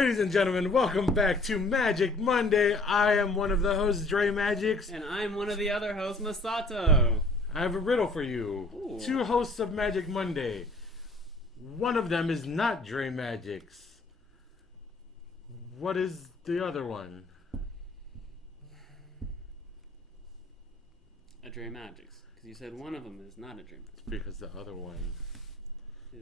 Ladies and gentlemen, welcome back to Magic Monday. I am one of the hosts, Dre Magics. And I'm one of the other hosts, Masato. I have a riddle for you. Ooh. Two hosts of Magic Monday. One of them is not Dre Magics. What is the other one? A Dre Magics. Because you said one of them is not a Dre Magics. Because the other one Is...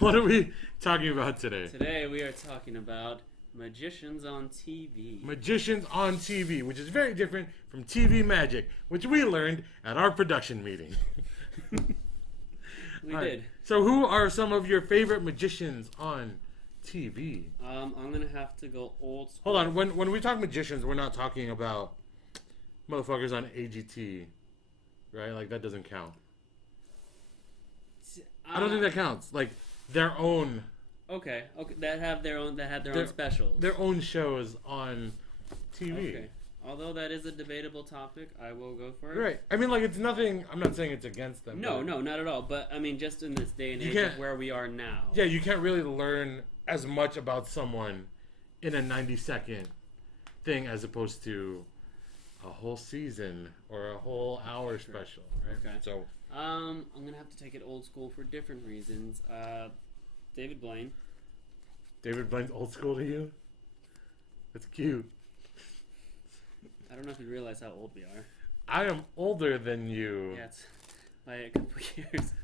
what are we talking about today? Today we are talking about magicians on TV. Magicians on TV, which is very different from TV magic, which we learned at our production meeting. We All did. right. So who are some of your favorite magicians on TV? I'm going to have to go old school. Hold on. When we talk magicians, we're not talking about motherfuckers on AGT, right? Like, that doesn't count. I don't think that counts. Like, their own... Okay. That had their own specials. Their own shows on TV. Okay. Although that is a debatable topic, I will go for it. Right. I mean, like, it's nothing... I'm not saying it's against them. No, not at all. But, I mean, just in this day and age of where we are now. Yeah, you can't really learn as much about someone in a 90-second thing as opposed to a whole season or a whole hour special, right? Okay. So... I'm gonna have to take it old school for different reasons. David Blaine. David Blaine's old school to you? That's cute. I don't know if you realize how old we are. I am older than you. Yeah, it's by a couple years.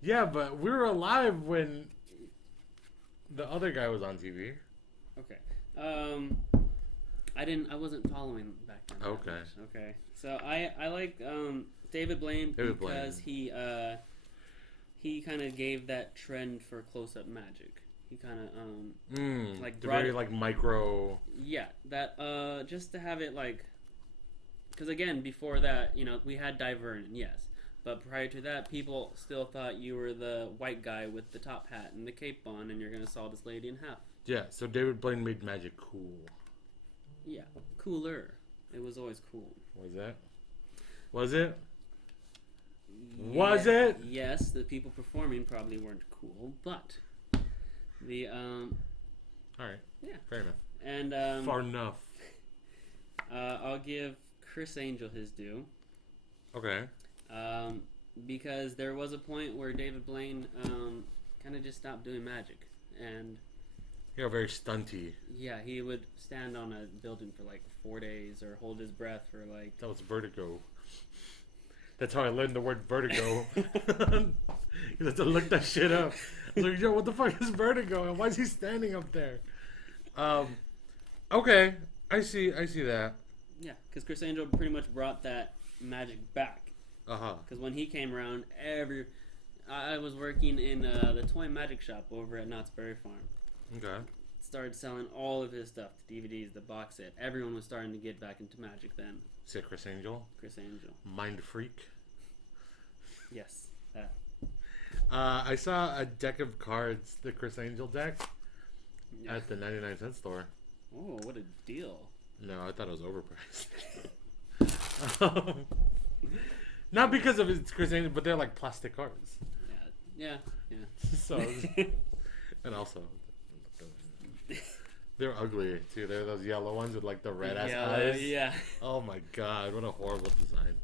Yeah, but we were alive when the other guy was on TV. Okay. I wasn't following back then. Okay. Much. Okay. So I like David Blaine because he kind of gave that trend for close-up magic. He kind of like the very like micro. Yeah, that just to have it like, because again before that we had Divernon, yes, but prior to that people still thought you were the white guy with the top hat and the cape on and you're gonna saw this lady in half. Yeah, so David Blaine made magic cool. Yeah, cooler. It was always cool. Was that? Was it? Yeah, was it? Yes, the people performing probably weren't cool, but the All right. Yeah. Fair enough. And far enough. I'll give Chris Angel his due. Okay. Because there was a point where David Blaine kind of just stopped doing magic, and You're very stunty. yeah, he would stand on a building for like 4 days or hold his breath for like. That was vertigo. That's how I learned the word vertigo. You have to look that shit up. I was like, yo, what the fuck is vertigo? And why is he standing up there? Okay, I see that. Yeah, because Chris Angel pretty much brought that magic back. Because when he came around, I was working in the toy magic shop over at Knott's Berry Farm. Okay. Started selling all of his stuff, the DVDs, the box set. Everyone was starting to get back into magic then. Say Chris Angel. Chris Angel. Mind freak. Yes, that. I saw a deck of cards, the Chris Angel deck, Yeah. at the 99-cent store. Oh, what a deal. No, I thought it was overpriced. Not because of it's Chris Angel, but they're like plastic cards. Yeah. So, and also, they're ugly too. They're those yellow ones with like the red ass eyes. Yeah. Oh my god, what a horrible design.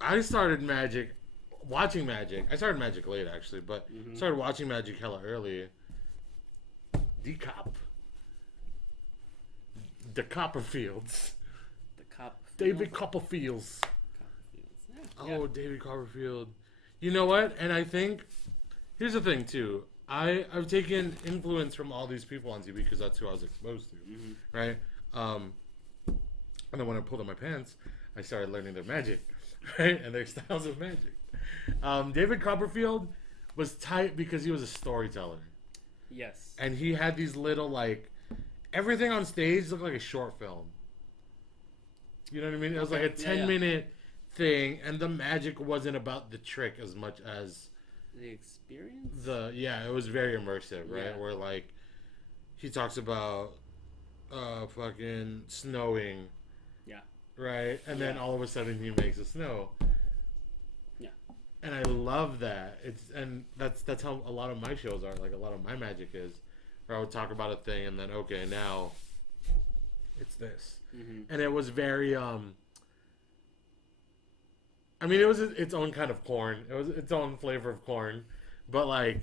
I started watching Magic. I started Magic late actually, but started watching Magic hella early. The Copperfields. David Copperfields. Yeah. Oh, David Copperfield. You know what? And I think here's the thing too. I've taken influence from all these people on TV because that's who I was exposed to, right? And then when I pulled up my pants, I started learning their magic, right, and their styles of magic. David Copperfield was tight because he was a storyteller. Yes. And he had these little like everything on stage looked like a short film. You know what I mean? It was like a 10-minute thing, and the magic wasn't about the trick as much as the experience. It was very immersive, right? Yeah. Where like he talks about fucking snowing. Yeah. Right? And then all of a sudden he makes it snow. Yeah. And I love that. That's how a lot of my shows are. Like a lot of my magic is, where I would talk about a thing and then okay now, it's this, and it was very I mean, it was its own kind of corn. It was its own flavor of corn, but like,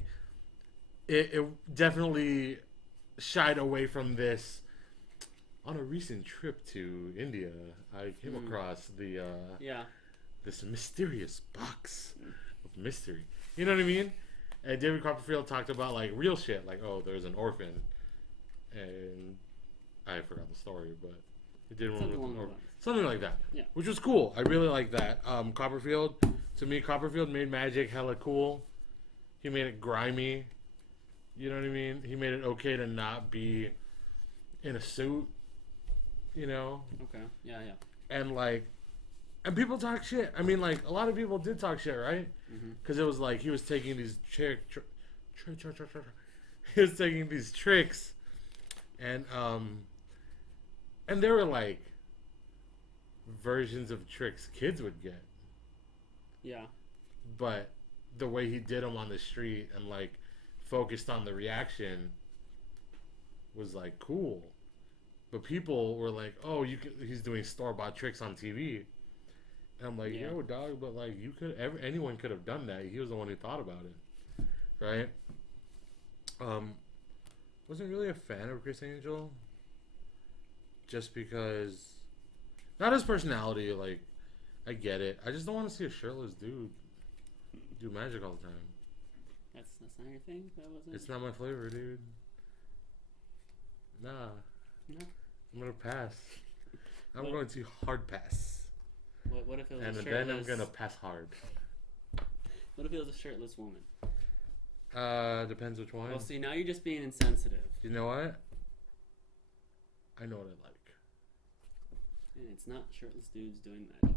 it definitely shied away from this. On a recent trip to India, I came across this mysterious box of mystery. You know what I mean? And David Copperfield talked about like real shit, like oh, there's an orphan, and I forgot the story, but it did something like that. Yeah, which was cool. I really like that. Copperfield, to me, Copperfield made magic hella cool. He made it grimy. You know what I mean? He made it okay to not be in a suit. You know? Okay. Yeah. And like, and people talk shit. I mean, like, a lot of people did talk shit, right? Because it was like he was taking these he was taking these tricks, and there were like versions of tricks kids would get. Yeah. But the way he did them on the street and like focused on the reaction was like cool. But people were like, "Oh, he's doing store-bought tricks on TV." And I'm like, "Yo, dog, but like anyone could have done that. He was the one who thought about it, right?" Wasn't really a fan of Chris Angel, just because, not his personality. Like, I get it. I just don't want to see a shirtless dude do magic all the time. That's not your thing. That wasn't. It's not my flavor, dude. Nah. No. I'm gonna pass. I'm going to hard pass. What if it was and a shirtless... then I'm gonna pass hard. What if it was a shirtless woman? Depends which one. Well, see, now you're just being insensitive. You know what? I know what I like. And it's not shirtless dudes doing magic.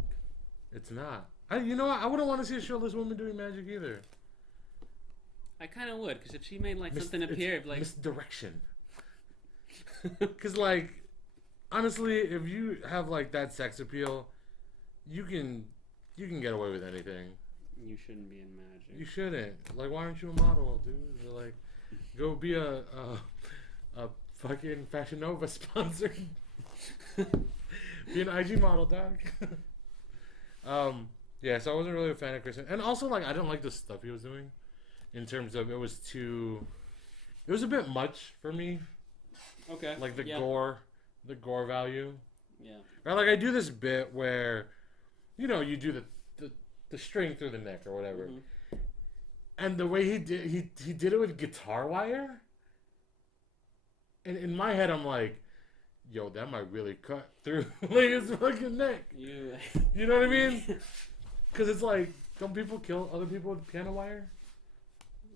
It's not. You know what? I wouldn't want to see a shirtless woman doing magic either. I kind of would, because if she made like something appear, it'd be like misdirection. Because like, honestly, if you have like that sex appeal, you can get away with anything. You shouldn't be in magic. You shouldn't. Like, why aren't you a model, dude? Or like, go be a fucking Fashion Nova sponsor. Be an IG model, dog. Yeah, so I wasn't really a fan of Chris. And also, like, I didn't like the stuff he was doing. In terms of, it was a bit much for me. Okay. Like the gore value. Yeah. Right, like I do this bit where, you know, you do the string through the neck or whatever. And the way he did it with guitar wire. And in my head, I'm like, yo, that might really cut through like his fucking neck. You know what I mean? Because it's like, don't people kill other people with piano wire?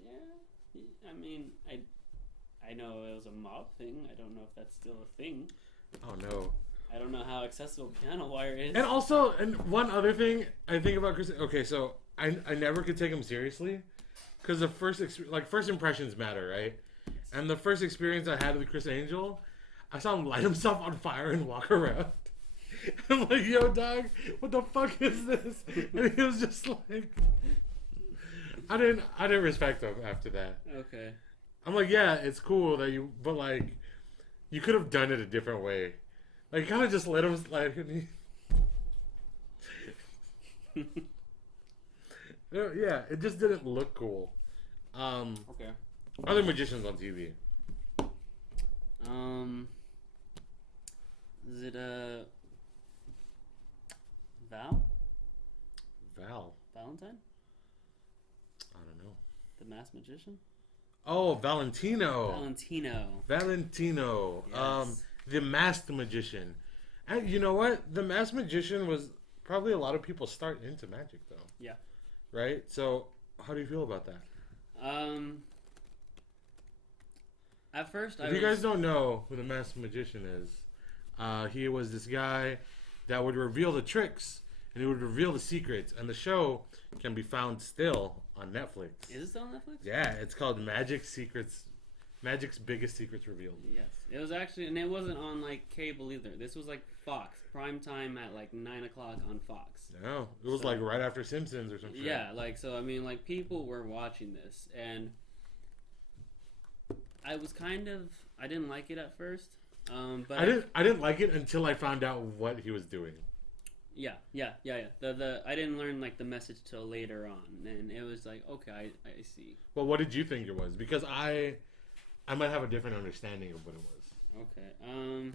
Yeah. I mean, I know it was a mob thing. I don't know if that's still a thing. Oh, no. I don't know how accessible piano wire is. And also, and one other thing I think about Chris... Okay, so I never could take him seriously. Because the first impressions matter, right? And the first experience I had with Chris Angel, I saw him light himself on fire and walk around. I'm like, yo, dog, what the fuck is this? And he was just like... I didn't respect him after that. Okay. I'm like, yeah, it's cool that you... But, like, you could have done it a different way. Like, kind of just let him slide. Yeah, it just didn't look cool. Okay. Other magicians on TV. Is it Val? Valentine? I don't know. The Masked Magician? Oh, Valentino. Yes. The Masked Magician. And you know what? The Masked Magician was probably a lot of people start into magic, though. Yeah. Right? So, how do you feel about that? At first, if you guys don't know who the Masked Magician is, he was this guy that would reveal the tricks and he would reveal the secrets. And the show can be found still on Netflix. Is it still on Netflix? Yeah, it's called Magic Secrets Magic's biggest secrets revealed. Yes, it was actually, and it wasn't on like cable either. This was like Fox prime time at like 9 o'clock on Fox. No, it was like right after Simpsons or some shit. Yeah, like so. I mean, like people were watching this, and I was I didn't like it at first. But I didn't like it until I found out what he was doing. Yeah. I didn't learn like the message till later on, and it was like, okay, I see. Well, what did you think it was? Because I might have a different understanding of what it was. Okay.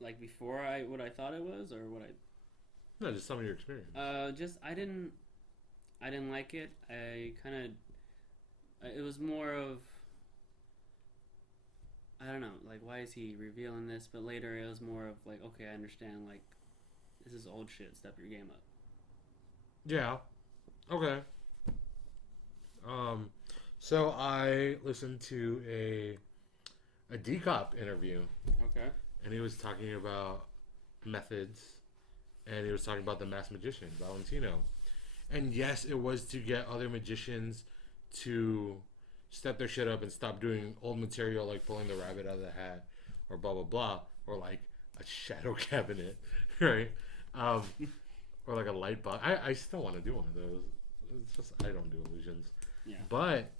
Like before what I thought it was, or what I. No, just some of your experience. Just I didn't like it. I kind of. It was more of. I don't know, like, why is he revealing this? But later it was more of, like, okay, I understand, like, this is old shit, step your game up. Yeah. Okay. So I listened to a D-Cop interview. Okay. And he was talking about methods, and he was talking about the masked magician, Valentino. And yes, it was to get other magicians to step their shit up and stop doing old material like pulling the rabbit out of the hat or blah blah blah, or like a shadow cabinet, right? Or like a light box. I still want to do one of those. It's just I don't do illusions. Yeah. But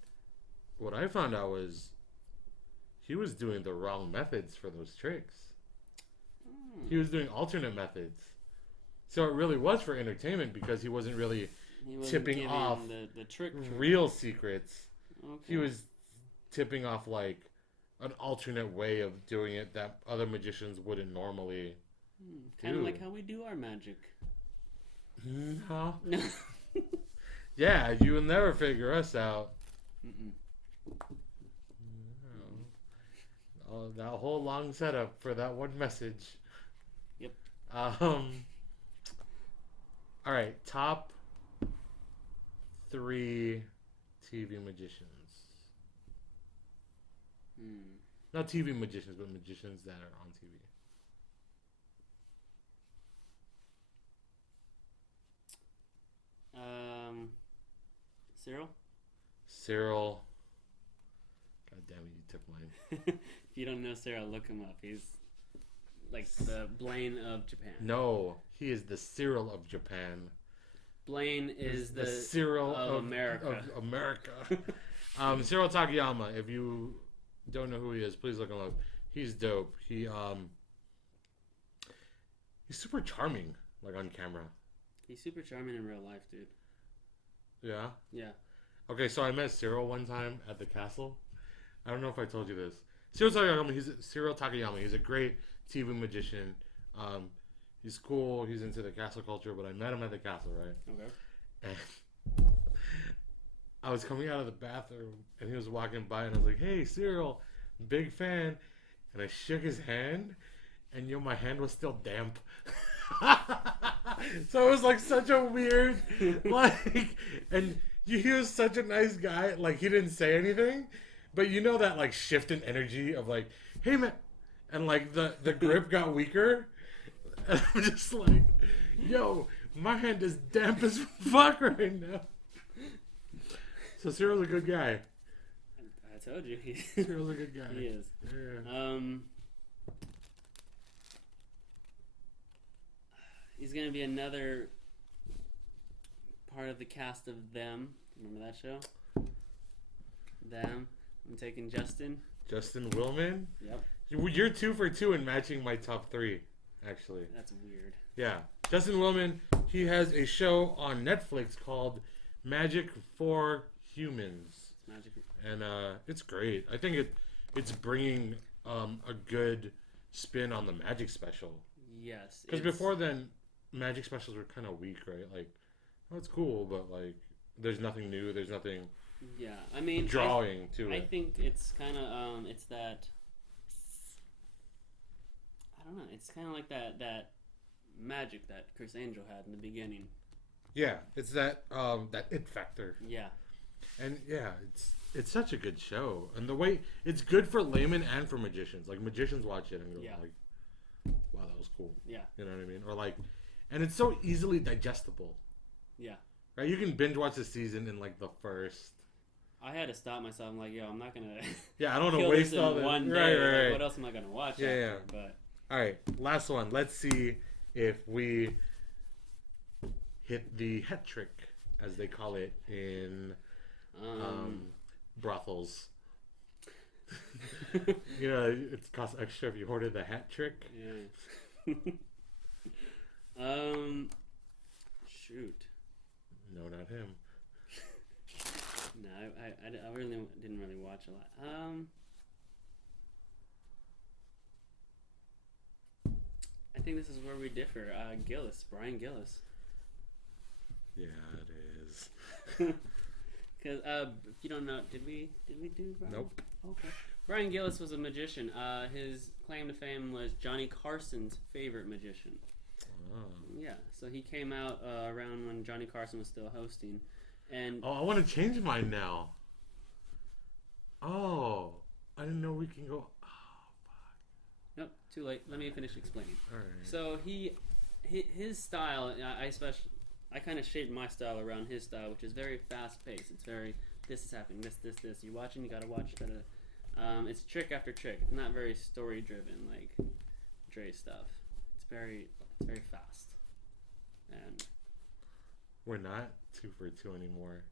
what I found out was he was doing the wrong methods for those tricks. He was doing alternate methods. So it really was for entertainment because he wasn't really tipping off the trick real secrets. Okay. He was tipping off like an alternate way of doing it that other magicians wouldn't normally do. Kind of like how we do our magic. Huh? No. Yeah, you will never figure us out. Mm-mm. Oh, that whole long setup for that one message. Yep. All right, top 3 TV magicians. Not TV magicians, but magicians that are on TV. Cyril. God damn it, you took mine. If you don't know Cyril, look him up. He's like the Blaine of Japan. No, he is the Cyril of Japan. Blaine is the Cyril of America. Of America. Cyril Takayama. If you don't know who he is, please look him up. He's dope. He's super charming, like on camera. He's super charming in real life, dude. Yeah? Yeah. Okay, so I met Cyril one time at the castle. I don't know if I told you this. Cyril Takayama. He's a great TV magician. He's cool. He's into the castle culture, but I met him at the castle, right? Okay. And I was coming out of the bathroom, and he was walking by, and I was like, "Hey, Cyril, big fan." And I shook his hand, and my hand was still damp. So it was like such a weird, like, and he was such a nice guy. Like, he didn't say anything, but you know that like shift in energy of like, "Hey, man," and like the grip got weaker. And I'm just like, "Yo, my hand is damp as fuck right now." So Cyril's a good guy. I told you. Cyril's a good guy. He is. Yeah. He's gonna be another part of the cast of Them. Remember that show? Them. I'm taking Justin. Justin Willman? Yep. You're 2 for 2 in matching my top 3, actually. That's weird. Yeah. Justin Willman, he has a show on Netflix called Magic for Humans. Magic. And it's great. I think it's bringing a good spin on the Magic special. Yes. Because before then, Magic specials were kind of weak, right? Like, oh, it's cool, but like, there's nothing new. There's nothing. Yeah, I mean, drawing to it. I think it's kind of it's that. I don't know. It's kind of like that magic that Chris Angel had in the beginning. Yeah, it's that it factor. Yeah. And yeah, it's such a good show, and the way it's good for laymen and for magicians. Like, magicians watch it and go like, "Wow, that was cool." Yeah. You know what I mean? Or like, and it's so easily digestible. Yeah. Right? You can binge watch the season in like the first I had to stop myself. I'm like, yo, I'm not gonna. Yeah, I don't want to kill waste this in all the one day. right. Like, what else am I gonna watch? Yeah, after? yeah. But All right, last one. Let's see if we hit the hat trick, as they call it in brothels. You know, it costs extra if you order the hat trick. Yeah. Shoot. No, not him. No, I really didn't really watch a lot. I think this is where we differ. Brian Gillis. Yeah, it is. Because if you don't know, did we do Brian? Nope. Okay. Brian Gillis was a magician. His claim to fame was Johnny Carson's favorite magician. Oh. Yeah, so he came out around when Johnny Carson was still hosting, and I want to change mine now. Oh, I didn't know we can go. nope, too late. Let me finish explaining. All right. So his style, I kind of shaped my style around his style, which is very fast paced. It's very this is happening, this. You're watching, you gotta watch. It's trick after trick. It's not very story driven like Dre stuff. It's very fast. And We're not 2 for 2 anymore.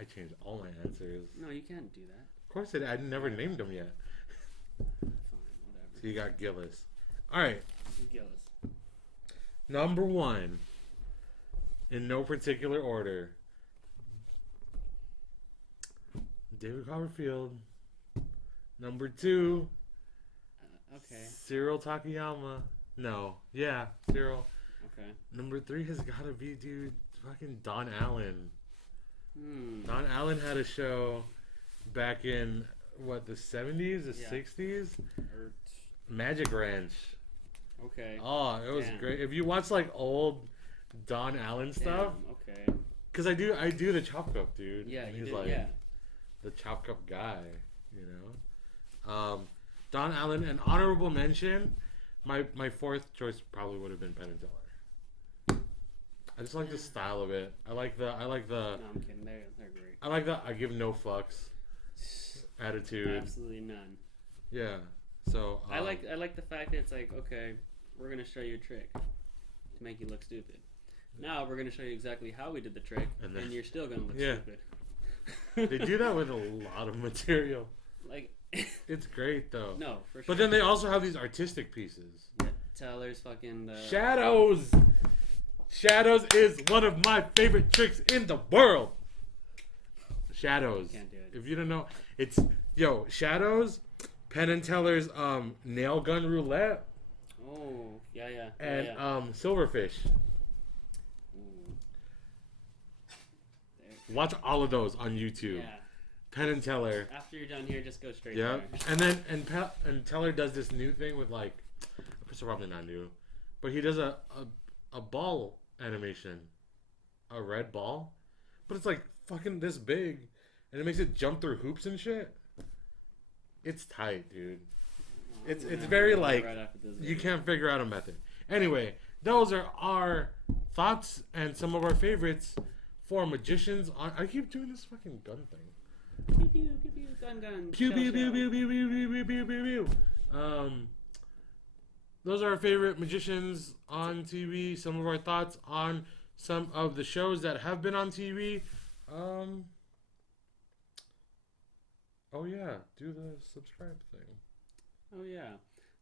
I changed all my answers. no, you can't do that. Of course I did. I never named them yet. Fine, whatever. So you got Gillis. All right. Gillis. Number 1. In no particular order. David Copperfield. Number 2. Okay. Cyril Takayama. No. Yeah, Cyril. Okay. Number 3 has got to be, dude, fucking Don Allen. Hmm. Don Allen had a show back in, what, the 70s, the Yeah. 60s? Magic Ranch. Okay. Oh, it was Damn. great. If you watch, like, old Don Allen stuff, Damn, okay. because I do the Chop Cup, dude. Yeah, and you he's did, like yeah. the Chop Cup guy, you know? Don Allen, an honorable mention, my 4th choice probably would have been Penn and Teller. I just like the style of it. I like the No, I'm kidding. They're great. I like the I give no fucks attitude. Absolutely none. Yeah. So I like the fact that it's like, okay, we're gonna show you a trick to make you look stupid. Now we're gonna show you exactly how we did the trick, and you're still gonna look stupid. They do that with a lot of material. Like, It's great though. no, for sure. But then they also have these artistic pieces. Yeah, Teller's fucking Shadows. Shadows is one of my favorite tricks in the world. Shadows. Can't do it. If you don't know, it's Shadows, Penn and Teller's nail gun roulette, Oh, yeah. and yeah. Silverfish. Ooh. There. Watch all of those on YouTube. Yeah. Penn and Teller. After you're done here, just go straight Yeah. there. And then and Teller does this new thing with like, it's probably not new, but he does a ball animation, a red ball, but it's like fucking this big, and it makes it jump through hoops and shit. It's tight, dude. It's very like right after this you video. can't figure out a method. Anyway, those are our thoughts and some of our favorites for magicians. I keep doing this fucking gun thing. Pew pew pew pew gun gun. Pew shell, pew pew shell. pew pew pew pew pew pew pew pew. Those are our favorite magicians on TV. Some of our thoughts on some of the shows that have been on TV. Oh yeah, do the subscribe thing. Oh yeah.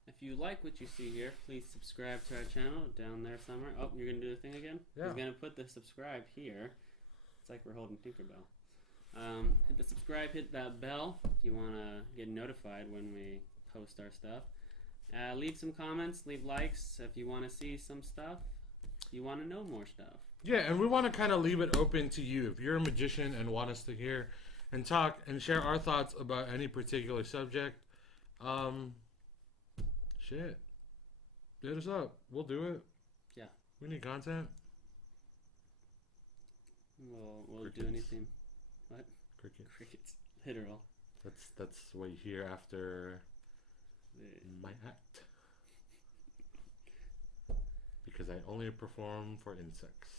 If you like what you see here, please subscribe to our channel down there somewhere. Oh, you're gonna do the thing again? Yeah. He's gonna put the subscribe here. It's like we're holding Tinkerbell. Hit the subscribe, hit that bell if you wanna get notified when we post our stuff. Leave some comments, leave likes if you wanna see some stuff. If you wanna know more stuff. Yeah, and we want to kind of leave it open to you. If you're a magician and want us to hear and talk and share our thoughts about any particular subject, shit, hit us up. We'll do it. Yeah. We need content. We'll do Crickets. anything. What? Cricket. Crickets. Literal. That's what you hear after my act. Because I only perform for insects.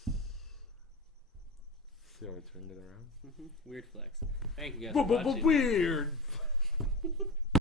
See how I turned it around? Weird flex. Thank you guys for watching. Weird.